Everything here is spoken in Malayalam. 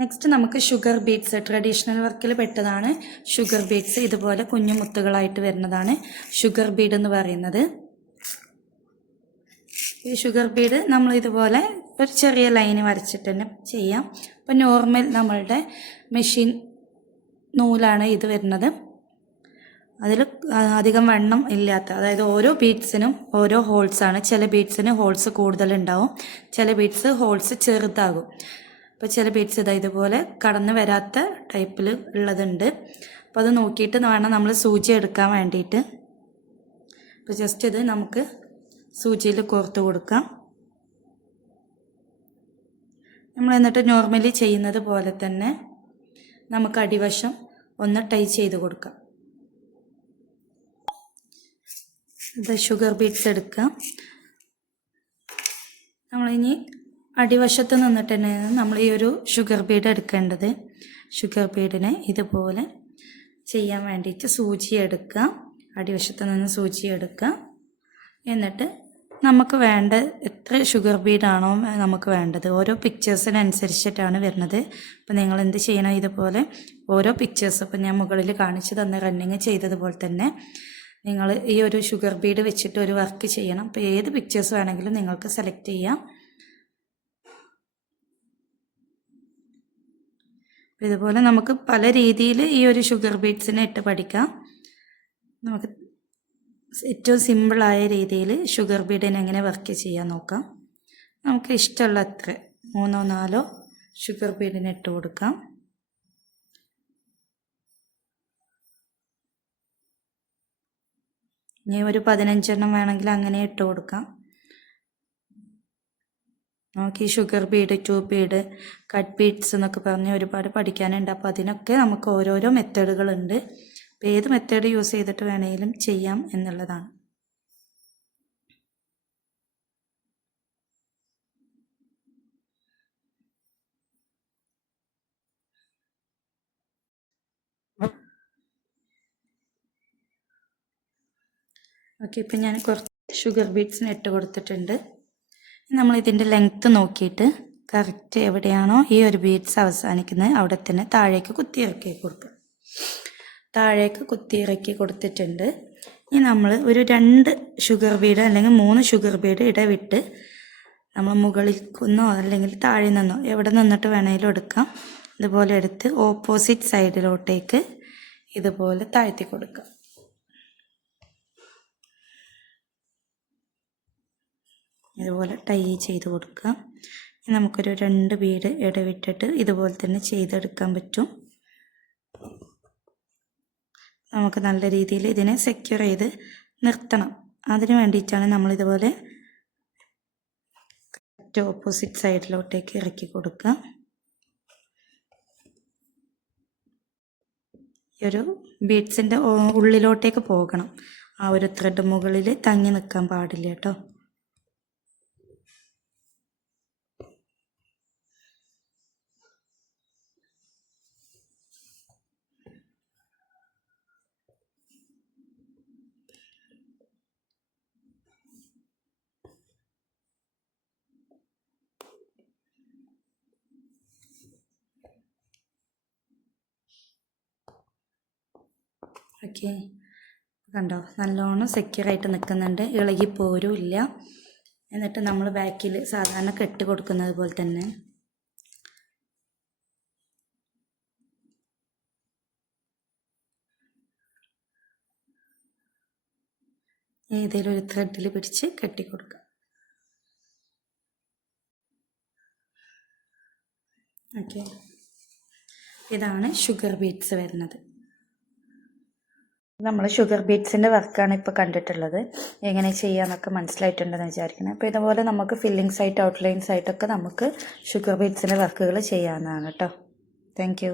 നെക്സ്റ്റ് നമുക്ക് ഷുഗർ ബീഡ്സ് ട്രഡീഷണൽ വർക്കിൽ പെട്ടതാണ് ഷുഗർ ബീഡ്സ്. ഇതുപോലെ കുഞ്ഞു മുത്തുകളായിട്ട് വരുന്നതാണ് ഷുഗർ ബീഡ് എന്ന് പറയുന്നത്. ഈ ഷുഗർ ബീഡ് നമ്മൾ ഇതുപോലെ ഒരു ചെറിയ ലൈന് വരച്ചിട്ട് തന്നെ ചെയ്യാം. അപ്പോൾ നോർമൽ നമ്മളുടെ മെഷീൻ നൂലാണ് ഇത് വരുന്നത്. അതിൽ അധികം വണ്ണം ഇല്ലാത്ത, അതായത് ഓരോ ബീഡ്സിനും ഓരോ ഹോൾസാണ്. ചില ബീഡ്സിന് ഹോൾസ് കൂടുതലുണ്ടാവും, ചില ബീഡ്സ് ഹോൾസ് ചെറുതാകും. അപ്പോൾ ചില ബീഡ്സ് ഇതുപോലെ കടന്ന് വരാത്ത ടൈപ്പിൽ ഉള്ളതുണ്ട്. അപ്പോൾ അത് നോക്കിയിട്ട് വേണം നമ്മൾ സൂചി എടുക്കാൻ വേണ്ടിയിട്ട്. അപ്പോൾ ജസ്റ്റ് ഇത് നമുക്ക് സൂചിയിൽ കോർത്ത് കൊടുക്കാം. നമ്മൾ എന്നിട്ട് നോർമലി ചെയ്യുന്നത് പോലെ തന്നെ നമുക്ക് അടിവശം ഒന്ന് ടൈ ചെയ്ത് കൊടുക്കാം. ഇത് ഷുഗർ ബീഡ്സ് എടുക്കാം. നമ്മളിനി അടിവശത്ത് നിന്നിട്ട് തന്നെയാണ് നമ്മൾ ഈ ഒരു ഷുഗർ ബീഡ് എടുക്കേണ്ടത്. ഷുഗർ ബീഡിനെ ഇതുപോലെ ചെയ്യാൻ വേണ്ടിയിട്ട് സൂചി എടുക്കുക, അടിവശത്ത് നിന്ന് സൂചി എടുക്കുക. എന്നിട്ട് നമുക്ക് വേണ്ട എത്ര ഷുഗർ ബീഡാണോ നമുക്ക് വേണ്ടത്, ഓരോ പിക്ചേഴ്സിനനുസരിച്ചിട്ടാണ് വരുന്നത്. അപ്പോൾ നിങ്ങൾ എന്ത് ചെയ്യണം, ഇതുപോലെ ഓരോ പിക്ചേഴ്സ്, ഇപ്പോൾ ഞാൻ മുകളിൽ കാണിച്ചു തന്ന റണ്ണിങ് ചെയ്തതുപോലെ തന്നെ നിങ്ങൾ ഈ ഒരു ഷുഗർ ബീഡ് വെച്ചിട്ട് ഒരു വർക്ക് ചെയ്യണം. അപ്പോൾ ഏത് പിക്ചേഴ്സ് വേണമെങ്കിലും നിങ്ങൾക്ക് സെലക്ട് ചെയ്യാം. ഇതുപോലെ നമുക്ക് പല രീതിയിൽ ഈ ഒരു ഷുഗർ ബീഡ്സിനെ ഇട്ട് പഠിക്കാം. നമുക്ക് ഏറ്റവും സിമ്പിളായ രീതിയിൽ ഷുഗർ ബീഡിനെ എങ്ങനെ വർക്ക് ചെയ്യാൻ നോക്കാം. നമുക്ക് ഇഷ്ടമുള്ള അത്ര 3-4 ഷുഗർ ബീഡിനെ ഇട്ട് കൊടുക്കാം. ഇനി ഒരു 15 വേണമെങ്കിൽ അങ്ങനെ ഇട്ട് കൊടുക്കാം. നമുക്ക് ഈ sugar Bede, tube Bede, cut beads എന്നൊക്കെ പറഞ്ഞ് ഒരുപാട് പഠിക്കാനുണ്ട്. അപ്പോൾ അതിനൊക്കെ നമുക്ക് ഓരോരോ മെത്തേഡുകളുണ്ട്. അപ്പോൾ ഏത് മെത്തേഡ് യൂസ് ചെയ്തിട്ട് വേണമെങ്കിലും ചെയ്യാം എന്നുള്ളതാണ്. ഓക്കെ, ഇപ്പം ഞാൻ കുറച്ച് ഷുഗർ ബീഡ്സിന് ഇട്ട് കൊടുത്തിട്ടുണ്ട്. നമ്മൾ ഇതിൻ്റെ ലെങ്ത്ത് നോക്കിയിട്ട് കറക്റ്റ് എവിടെയാണോ ഈ ഒരു ബീഡ്സ് അവസാനിക്കുന്നത് അവിടെ തന്നെ താഴേക്ക് കുത്തിയിറക്കി കൊടുക്കുക. താഴേക്ക് കുത്തിയിറക്കി കൊടുത്തിട്ടുണ്ട്. ഇനി നമ്മൾ ഒരു 2 ഷുഗർ ബീഡ് അല്ലെങ്കിൽ 3 ഷുഗർ ബീഡ് ഇടവിട്ട് നമ്മൾ മുകളിൽ നിന്നോ അല്ലെങ്കിൽ താഴെ നിന്നോ എവിടെ നിന്നിട്ട് വേണമെങ്കിലും എടുക്കാം. ഇതുപോലെ എടുത്ത് ഓപ്പോസിറ്റ് സൈഡിലോട്ടേക്ക് ഇതുപോലെ താഴ്ത്തി കൊടുക്കാം. ഇതുപോലെ ടൈ ചെയ്ത് കൊടുക്കുക. നമുക്കൊരു 2 ബീഡ് ഇടവിട്ടിട്ട് ഇതുപോലെ തന്നെ ചെയ്തെടുക്കാൻ പറ്റും. നമുക്ക് നല്ല രീതിയിൽ ഇതിനെ സെക്യൂർ ചെയ്ത് നിർത്തണം. അതിന് വേണ്ടിയിട്ടാണ് നമ്മളിതുപോലെ ഓപ്പോസിറ്റ് സൈഡിലോട്ടേക്ക് ഇറക്കി കൊടുക്കുക. ഈ ഒരു ബീഡ്സിൻ്റെ ഉള്ളിലോട്ടേക്ക് പോകണം. ആ ഒരു ത്രെഡ് മുകളിൽ തങ്ങി നിൽക്കാൻ പാടില്ല കേട്ടോ. ഓക്കെ, കണ്ടോ, നല്ലോണം സെക്യൂറായിട്ട് നിൽക്കുന്നുണ്ട്, ഇളകി പോരുമില്ല. എന്നിട്ട് നമ്മൾ ബാക്കിൽ സാധാരണ കെട്ട് കൊടുക്കുന്നത് പോലെ തന്നെ ഏതെങ്കിലും ഒരു ത്രെഡിൽ പിടിച്ച് കെട്ടിക്കൊടുക്കുക. ഓക്കെ, ഇതാണ് ഷുഗർ ബീഡ്സ് വരുന്നത്. നമ്മൾ ഷുഗർ ബീഡ്സിൻ്റെ വർക്കാണ് ഇപ്പോൾ കണ്ടിട്ടുള്ളത്. എങ്ങനെ ചെയ്യാമെന്നൊക്കെ മനസ്സിലായിട്ടുണ്ടെന്ന് വിചാരിക്കുന്നത്. അപ്പോൾ ഇതുപോലെ നമുക്ക് ഫില്ലിങ്സ് ആയിട്ട് ഔട്ട്ലൈൻസ് ആയിട്ടൊക്കെ നമുക്ക് ഷുഗർ ബീഡ്സിൻ്റെ വർക്കുകൾ ചെയ്യാവുന്നതാണ് കേട്ടോ. Thank you.